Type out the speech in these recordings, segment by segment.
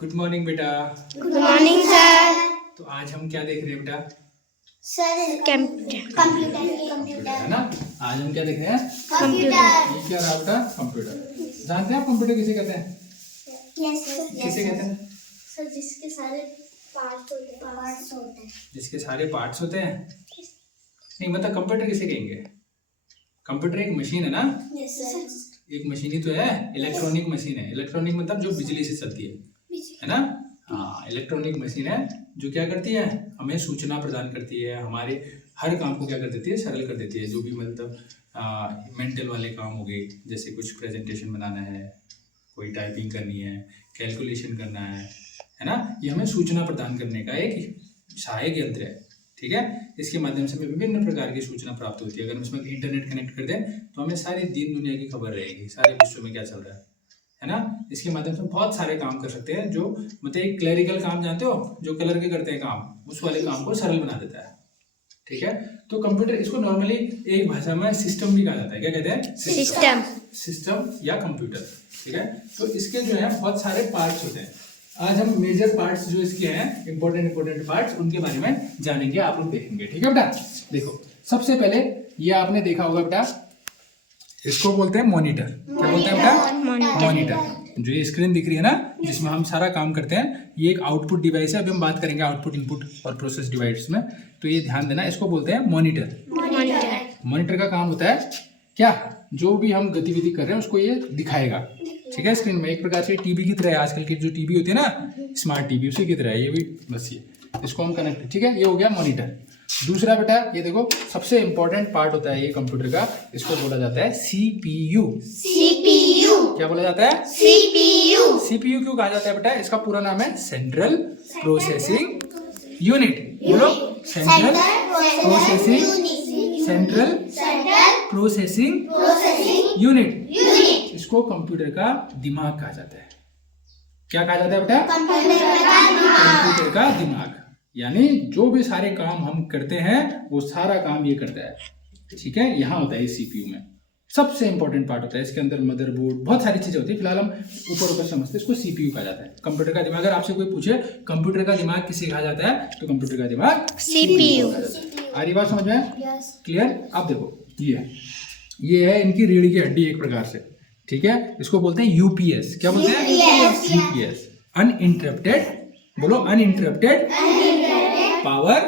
Good morning बेटा। Good morning sir. तो आज हम क्या देख रहे हैं बेटा? सर कंप्यूटर है ना। आज हम क्या देख रहे हैं? कंप्यूटर। ये क्या रहा बेटा? कंप्यूटर। जानते हैं आप कंप्यूटर किसे कहते हैं? किसे कहते हैं? सर जिसके सारे पार्ट्स होते हैं। जिसके सारे पार्ट्स होते हैं? नहीं, मतलब कंप्यूटर किसे कहेंगे? कंप्यूटर एक मशीन है ना। Yes sir. एक मशीन ही तो है, इलेक्ट्रॉनिक मशीन है। इलेक्ट्रॉनिक मतलब जो बिजली से चलती है ना। हाँ, इलेक्ट्रॉनिक मशीन है जो क्या करती है, हमें सूचना प्रदान करती है, हमारे हर काम को क्या कर देती है, सरल कर देती है। जो भी मतलब मेंटल वाले काम हो गए, जैसे कुछ प्रेजेंटेशन बनाना है, कोई टाइपिंग करनी है, कैलकुलेशन करना है ना। ये हमें सूचना प्रदान करने का एक सहायक यंत्र है। ठीक है, इसके माध्यम से हमें विभिन्न प्रकार की सूचना प्राप्त होती है। अगर हम इसमें इंटरनेट कनेक्ट कर दें तो हमें सारी दीन दुनिया की खबर रहेगी, सारे विश्व में क्या चल रहा है ना। इसके माध्यम से बहुत सारे काम कर सकते हैं। जो मतलब एक क्लरिकल काम जानते हो, जो कलर के करते हैं काम, उस वाले काम को सरल बना देता है। ठीक है, तो कंप्यूटर, इसको नॉर्मली एक भाषा में सिस्टम भी कहा जाता है। क्या कहते हैं? सिस्टम या कंप्यूटर। ठीक है, तो इसके जो है बहुत सारे पार्ट्स होते हैं। आज हम मेजर पार्ट्स जो इसके हैं, इंपॉर्टेंट पार्ट्स, उनके बारे में जानेंगे, आप लोग देखेंगे। ठीक है बेटा, देखो सबसे पहले ये आपने देखा होगा बेटा, इसको बोलते हैं मॉनिटर। क्या बोलते हैं बेटा? मॉनिटर। जो ये स्क्रीन दिख रही है ना, जिसमें हम सारा काम करते हैं, ये एक आउटपुट डिवाइस है। अभी हम बात करेंगे आउटपुट, इनपुट और प्रोसेस डिवाइस में, तो ये ध्यान देना, इसको बोलते हैं मॉनिटर। मॉनिटर का काम होता है क्या, जो भी हम गतिविधि कर रहे हैं उसको ये दिखाएगा। ठीक है, स्क्रीन में एक प्रकार से टीवी की तरह है। आजकल की जो टीवी होती है ना, स्मार्ट टीवी, उसी की तरह है ये भी, बस ये इसको हम कनेक्ट। ठीक है, ये हो गया मॉनिटर। दूसरा बेटा ये देखो, सबसे इंपॉर्टेंट पार्ट होता है ये कंप्यूटर का, इसको बोला जाता है सीपीयू। क्या बोला जाता है? सीपीयू क्यों कहा जाता है बेटा? इसका पूरा नाम है सेंट्रल प्रोसेसिंग यूनिट। बोलो, सेंट्रल प्रोसेसिंग यूनिट। इसको कंप्यूटर का दिमाग कहा जाता है। क्या कहा जाता है बेटा? कंप्यूटर का दिमाग। यानी जो भी सारे काम हम करते हैं वो सारा काम ये करता है। ठीक है, यहाँ होता है ये सीपीयू में सबसे इंपॉर्टेंट पार्ट होता है। इसके अंदर मदरबोर्ड, बहुत सारी चीजें होती है। फिलहाल हम ऊपर समझते हैं, इसको सीपीयू कहा जाता है, कंप्यूटर का दिमाग। अगर आपसे कोई पूछे कंप्यूटर का दिमाग किसे कहा जाता है, तो कंप्यूटर का दिमाग सीपीयू कहा जाता है। आ रही बात समझ में? क्लियर? अब देखो, ये है इनकी रीढ़ की हड्डी एक प्रकार से। ठीक है, इसको बोलते हैं यूपीएस। क्या बोलते हैं? UPS, uninterrupted. बोलो, अनइंटरप्टेड पावर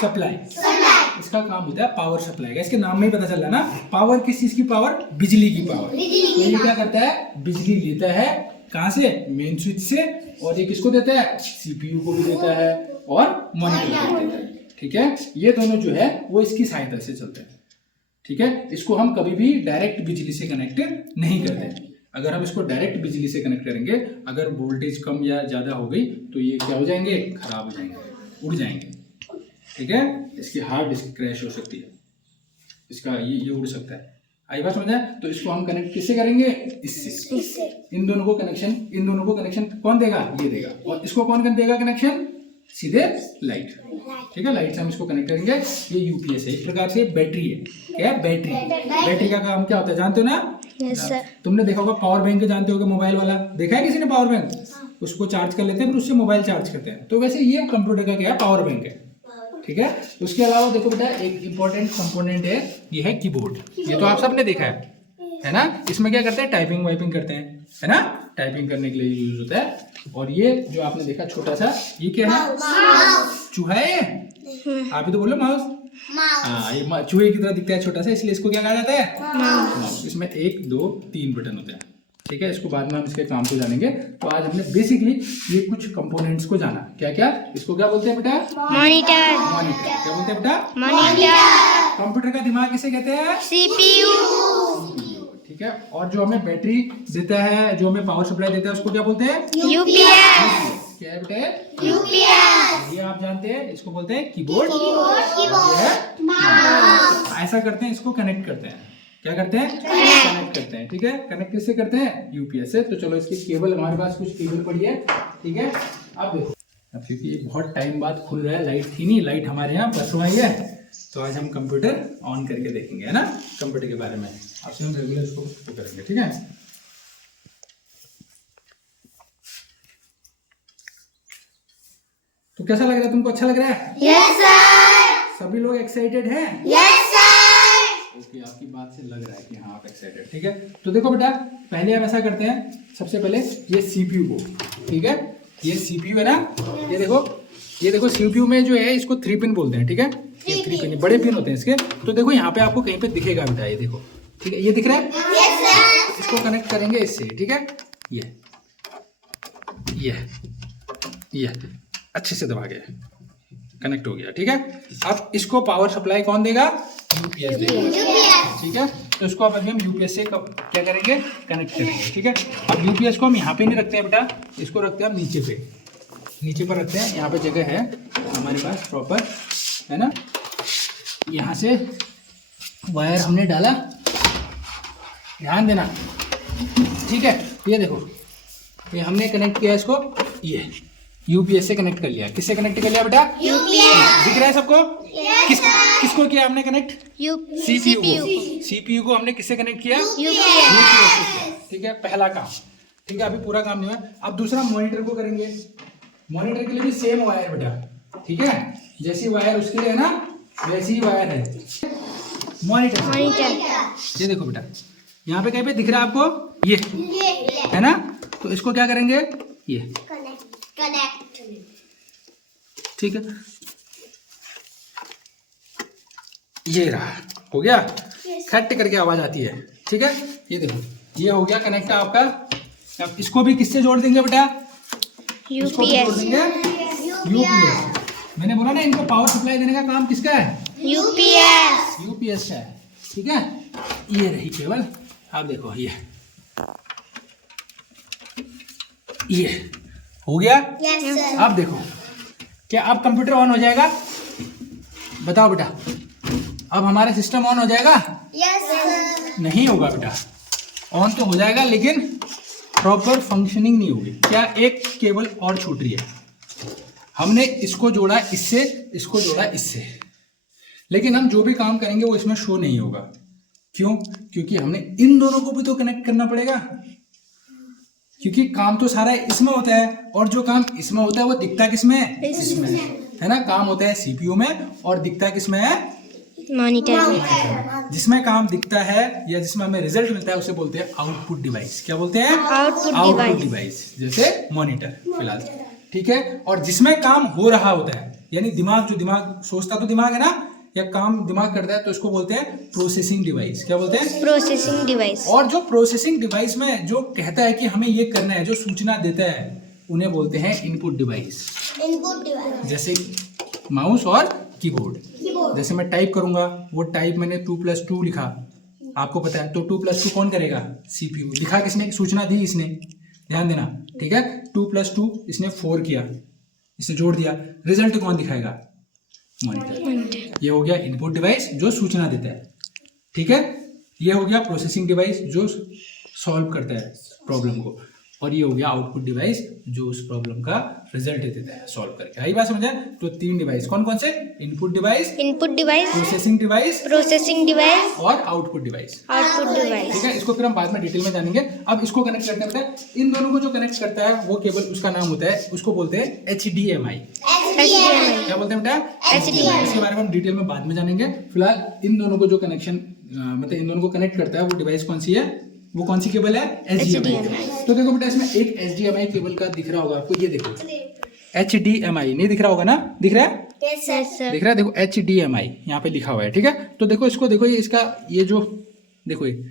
सप्लाई। इसका काम होता है पावर सप्लाई का। इसके नाम में ही पता चल रहा है ना, पावर किस चीज की पावर? बिजली की पावर। तो ये क्या करता है, बिजली लेता है कहां से? मेन स्विच से, और ये किसको देता है? सीपीयू को भी देता है और मॉनिटर को देता है। ठीक है, ये दोनों जो है वो इसकी सहायता से चलते हैं। ठीक है, इसको हम कभी भी डायरेक्ट बिजली से कनेक्ट नहीं करते। अगर हम इसको डायरेक्ट बिजली से कनेक्ट करेंगे, अगर वोल्टेज कम या ज्यादा हो गई तो ये क्या हो जाएंगे? खराब हो जाएंगे, उड़ जाएंगे। ठीक है, इसकी हार्ड डिस्क क्रैश हो सकती है, इसका ये उड़ सकता है। आई बात समझ आए? तो इसको हम कनेक्ट किससे करेंगे? इससे। इन दोनों को कनेक्शन कौन देगा? ये देगा। और इसको कौन देगा कनेक्शन? सीधे लाइट। ठीक है, लाइट से हम इसको कनेक्ट करेंगे। ये यूपीएस है, एक प्रकार से बैटरी है। क्या है? बैटरी का काम क्या होता है जानते हो ना? Yes sir. तुमने देखा होगा पावर बैंक, जानते होगे, मोबाइल वाला देखा है किसी ने? पावर बैंक, उसको चार्ज कर लेते हैं, फिर उससे मोबाइल चार्ज करते हैं। तो वैसे ये कंप्यूटर का क्या है? पावर बैंक है। ठीक है, उसके अलावा देखो बेटा, एक इंपॉर्टेंट कंपोनेंट है, ये है कीबोर्ड। ये तो आप सबने देखा है ना। इसमें क्या करते हैं? टाइपिंग वाइपिंग करते हैं, है ना। टाइपिंग करने के लिए यूज होता है। और ये जो आपने देखा छोटा सा, ये क्या है? चूहा है ये? आप ही तो बोलो माउस। हाँ, ये चूहे की तरह दिखता है छोटा सा, इसलिए इसको क्या कहा जाता है? माउस। इसमें 1 2 3 बटन होते हैं। ठीक है, इसको बाद में हम इसके काम को जानेंगे। तो आज हमने बेसिकली ये कुछ कंपोनेंट्स को जाना। क्या क्या? इसको क्या बोलते हैं बेटा? मॉनिटर। क्या बोलते हैं बेटा? मॉनिटर। कंप्यूटर का दिमाग किसे कहते हैं? सीपीयू। ठीक है, और जो हमें बैटरी देता है, जो हमें पावर सप्लाई देता है, उसको क्या बोलते हैं? यूपीएस। क्या है बेटा? यूपीएस। ये आप जानते हैं, इसको बोलते हैं कीबोर्ड। ऐसा करते हैं, इसको कनेक्ट करते हैं। क्या करते हैं? कनेक्ट करते हैं। ठीक है, कनेक्ट किससे करते हैं? यूपीएस से। तो चलो, इसकी केबल, हमारे पास कुछ केबल पड़ी है। ठीक है, अब देखो, अब क्योंकि ये बहुत टाइम बाद खुल रहा है, लाइट थी नहीं, लाइट हमारे यहाँ परसों आई है, तो आज हम कंप्यूटर ऑन करके देखेंगे, है ना, कंप्यूटर के बारे में आपसे हम रेगुलर इसको करेंगे। ठीक है, कैसा लग रहा है तुमको? अच्छा लग रहा है? Yes sir. सभी लोग एक्साइटेड हैं? Yes sir. ओके, आपकी बात से लग रहा है कि हाँ आप एक्साइटेड। ठीक है, तो देखो बेटा, पहले हम ऐसा करते हैं, सबसे पहले ये सीपीयू को, ठीक है, ये सीपीयू है ना, ये देखो सीपीयू में जो है इसको 3 पिन बोलते हैं। ठीक है, ये 3 पिन बड़े पिन होते हैं इसके। तो देखो यहाँ पे आपको कहीं पे दिखेगा बेटा, ये देखो, ठीक है, ये दिख रहा है? Yes sir. इसको कनेक्ट करेंगे इससे। ठीक है, ये अच्छे से दबा के कनेक्ट हो गया। ठीक है, अब इसको पावर सप्लाई कौन देगा? यूपीएस देगा। ठीक है, तो इसको अब हम यूपीएस से क्या करेंगे? कनेक्ट करेंगे। ठीक है, अब यूपीएस को हम यहाँ पे नहीं रखते हैं बेटा, इसको रखते हैं हम नीचे पर रखते हैं। यहाँ पे जगह है हमारे पास प्रॉपर, है ना। यहाँ से वायर हमने डाला, ध्यान देना। ठीक है, ये देखो, ये हमने कनेक्ट किया इसको, ये यूपीएस से कनेक्ट कर लिया। किससे कनेक्ट कर लिया बेटा? यूपीएस। दिख रहा है सबको? किसको किया हमने कनेक्ट? सीपीयू को हमने किससे कनेक्ट किया? यूपीएस से किया। ठीक है, पहला काम। ठीक है, अभी पूरा काम नहीं हुआ। अब दूसरा मॉनिटर को करेंगे। मॉनिटर के लिए भी सेम वायर बेटा। ठीक है, जैसी वायर उसके लिए है ना, वैसी ही वायर है मॉनिटर। ये देखो बेटा, यहाँ पे कहीं पे दिख रहा है आपको? ये है ना, तो इसको क्या करेंगे? ये कनेक्ट। ठीक है, ये रहा, हो गया। खट करके आवाज आती है। ठीक है, ये देखो, ये हो गया कनेक्ट आपका। अब इसको भी किससे जोड़ देंगे बेटा? यूपीएस। मैंने बोला ना, इनको पावर सप्लाई देने का काम किसका है? यूपीएस का है। ठीक है, ये रही केबल। अब देखो, ये हो गया। अब देखो, क्या अब कंप्यूटर ऑन हो जाएगा? बताओ बेटा, अब हमारा सिस्टम ऑन हो जाएगा? नहीं होगा बेटा, ऑन तो हो जाएगा लेकिन प्रॉपर फंक्शनिंग नहीं होगी। क्या? एक केबल और छूट रही है। हमने इसको जोड़ा इससे, इसको जोड़ा इससे, लेकिन हम जो भी काम करेंगे वो इसमें शो नहीं होगा। क्यों? क्योंकि हमने इन दोनों को भी तो कनेक्ट करना पड़ेगा, क्योंकि काम तो सारा इसमें होता है, और जो काम इसमें होता है वो दिखता किसमें? इसमें, है ना। काम होता है सीपीयू में और दिखता किसमें है? मॉनिटर में। जिसमें काम दिखता है या जिसमें हमें रिजल्ट मिलता है उसे बोलते हैं आउटपुट डिवाइस। क्या बोलते हैं? Output device. जैसे मॉनिटर फिलहाल। ठीक है, और जिसमें काम हो रहा होता है, यानी दिमाग, जो दिमाग सोचता तो दिमाग है ना, या काम दिमाग करता है, तो इसको बोलते हैं प्रोसेसिंग डिवाइस। क्या बोलते हैं? Processing device. और जो प्रोसेसिंग डिवाइस में जो कहता है कि हमें ये करना है, जो सूचना देता है, उन्हें बोलते हैं इनपुट डिवाइस। जैसे माउस और कीबोर्ड। जैसे मैं टाइप करूंगा, वो टाइप मैंने 2+2 लिखा, आपको पता है, तो 2+2 कौन करेगा? सीपीयू। लिखा किसने? सूचना दी इसने, ध्यान देना। ठीक है, 2+2 इसने 4 किया, इसने जोड़ दिया, रिजल्ट कौन दिखाएगा? मॉनिटर। ये हो गया इनपुट डिवाइस जो सूचना देता है। ठीक है, ये हो गया प्रोसेसिंग डिवाइस जो सॉल्व करता है प्रॉब्लम को, और ये हो गया आउटपुट डिवाइस जो उस प्रॉब्लम का रिजल्ट देता है सॉल्व करके। आई बात समझे? तो 3 डिवाइस कौन कौन से? इनपुट डिवाइस, प्रोसेसिंग डिवाइस और आउटपुट डिवाइस। ठीक है, इसको फिर हम बाद में डिटेल में जानेंगे। अब इसको कनेक्ट करते हैं। इन दोनों को जो कनेक्ट करता है वो केबल, उसका नाम होता है, उसको बोलते हैं HDMI। क्या बोलते हैं बेटा? HDMI। इसके बारे में हम डिटेल में बाद में जानेंगे। फिलहाल इन दोनों को जो कनेक्शन, मतलब इन दोनों को कनेक्ट करता है, वो डिवाइस कौन सी है? वो कौन सी केबल है? HDMI। तो देखो बेटा, इसमें एक HDMI केबल का दिख रहा होगा आपको, ये देखो HDMI नहीं दिख रहा होगा ना? दिख रहा है? दिख रहा है, देखो HDMI यहाँ पे लिखा हुआ है। ठीक है, तो देखो इसको, देखो ये इसका, ये जो देखो, ये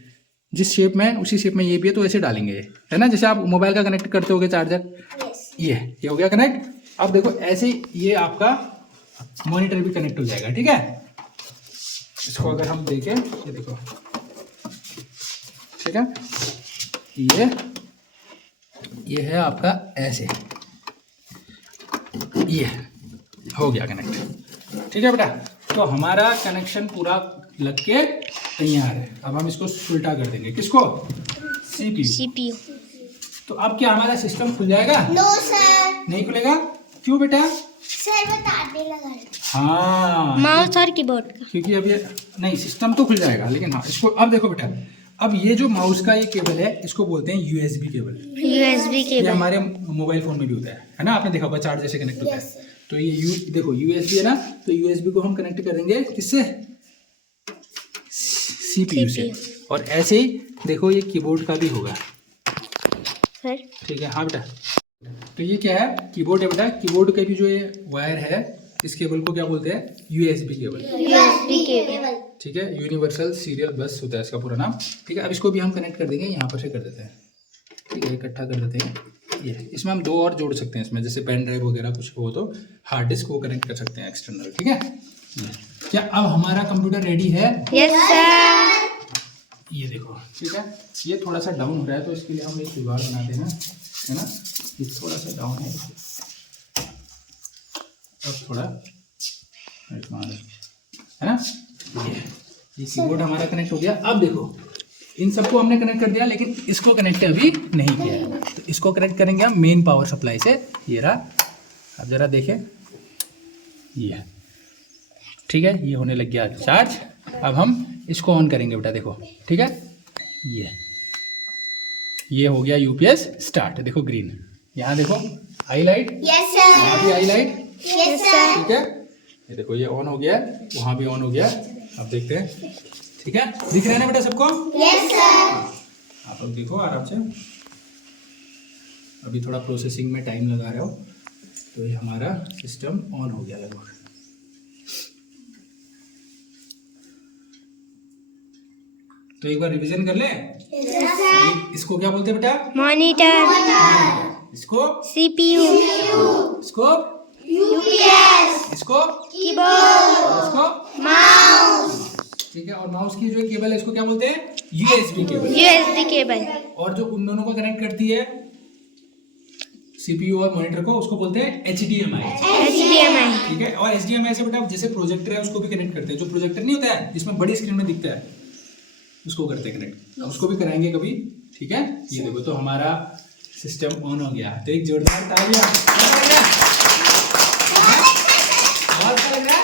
जिस शेप में है उसी शेप में ये भी है, तो ऐसे डालेंगे, है ना, जैसे आप मोबाइल का कनेक्ट करते होगे चार्जर। ये हो गया कनेक्ट। अब देखो ऐसे ये आपका मॉनिटर भी कनेक्ट हो जाएगा। ठीक है, इसको अगर हम देखें, ये देखो, ठीक है, ये है आपका ऐसे, ये हो गया कनेक्ट। ठीक है बेटा, तो हमारा कनेक्शन पूरा लग के तैयार है। अब हम इसको उल्टा कर देंगे, किसको? सीपीयू। तो अब क्या हमारा सिस्टम खुल जाएगा? नो सर, नहीं खुलेगा। क्यों बेटा? सर बताने लगा। हाँ, माउस और कीबोर्ड का, क्योंकि अब ये नहीं, सिस्टम तो खुल जाएगा, लेकिन हाँ, इसको अब देखो बेटा, अब ये जो माउस का ये केबल है, इसको बोलते हैं यूएसबी केबल। यूएसबी ये केबल हमारे मोबाइल फोन में भी होता है ना, आपने देखा होगा, चार्जर से कनेक्ट होता है। तो ये देखो USB है ना, तो USB को हम कनेक्ट करेंगे किससे, CPU से। और ऐसे ही देखो ये कीबोर्ड का भी होगा, फिर ठीक है। हाँ बेटा, तो ये क्या है, कीबोर्ड है बेटा। कीबोर्ड का भी जो ये वायर है, इस केबल को क्या बोलते हैं, USB केबल, USB केबल। ठीक है। यूनिवर्सल सीरियल बस होता है इसका पूरा नाम, ठीक है। अब इसको भी हम कनेक्ट कर देंगे, यहाँ पर से कर देते हैं, ठीक है, इकट्ठा कर देते हैं। ये इसमें हम 2 और जोड़ सकते हैं इसमें, जैसे पेन ड्राइव वगैरह कुछ हो तो हार्ड डिस्क को कनेक्ट कर सकते हैं एक्सटर्नल, ठीक है। क्या अब हमारा कंप्यूटर रेडी है? Yes sir. ये देखो, ठीक है। ये थोड़ा सा डाउन हो रहा है, तो इसके लिए हम एक जुगाड़ बनाते हैं, है ना। ये थोड़ा सा डाउन है, अब थोड़ा है ना। ये कीबोर्ड हमारा कनेक्ट हो गया। अब देखो, इन सबको हमने कनेक्ट कर दिया, लेकिन इसको कनेक्ट अभी नहीं किया है। तो इसको कनेक्ट करेंगे हम मेन पावर सप्लाई से। ये रहा, अब जरा देखें, ये ठीक है, ये होने लग गया चार्ज। अब हम इसको ऑन करेंगे बेटा, देखो, ठीक है। ये हो गया UPS स्टार्ट, देखो ग्रीन, यहाँ देखो हाईलाइट, यस सर, यहाँ भी हाईलाइट, यस सर, ठीक है। ये देखो ये ऑन हो गया, वहाँ भी ऑन हो गया। अब देखते हैं, ठीक है, दिख रहा है ना बेटा सबको? Yes sir. आप लोग देखो आराम से। अभी थोड़ा प्रोसेसिंग में टाइम लगा रहे हो, तो ये हमारा सिस्टम ऑन हो गया लगभग। तो एक बार रिवीजन कर ले। इसको क्या बोलते हैं बेटा? मॉनिटर। इसको CPU। इसको UPS, इसको कीबोर्ड। इसको माउस। ठीक है। और माउस की जो केबल है इसको क्या बोलते हैं? USB cable. USB cable. और जो उन दोनों को कनेक्ट करती है CPU और मॉनिटर को, उसको बोलते हैं HDMI। HDMI। ठीक है। और HDMI से बेटा जैसे प्रोजेक्टर है उसको भी कनेक्ट करते हैं। जो प्रोजेक्टर नहीं होता है जिसमें बड़ी स्क्रीन में दिखता है, उसको करते हैं कनेक्ट। अब उसको भी कराएंगे कभी, ठीक है। ये देखो, तो हमारा सिस्टम ऑन हो गया। तो एक जोरदार तालियां। बहुत अच्छा लग रहा है,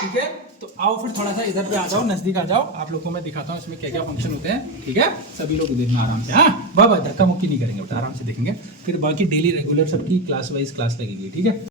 ठीक है। तो आओ फिर थोड़ा सा इधर पे आ जाओ, नजदीक आ जाओ, आप लोगों को मैं दिखाता हूँ इसमें क्या क्या फंक्शन होते हैं, ठीक है। सभी लोग देखना आराम से, हाँ बाबा धक्का मुक्की नहीं करेंगे बेटा, आराम से देखेंगे। फिर बाकी डेली रेगुलर सबकी क्लास वाइज क्लास लगेगी, ठीक है।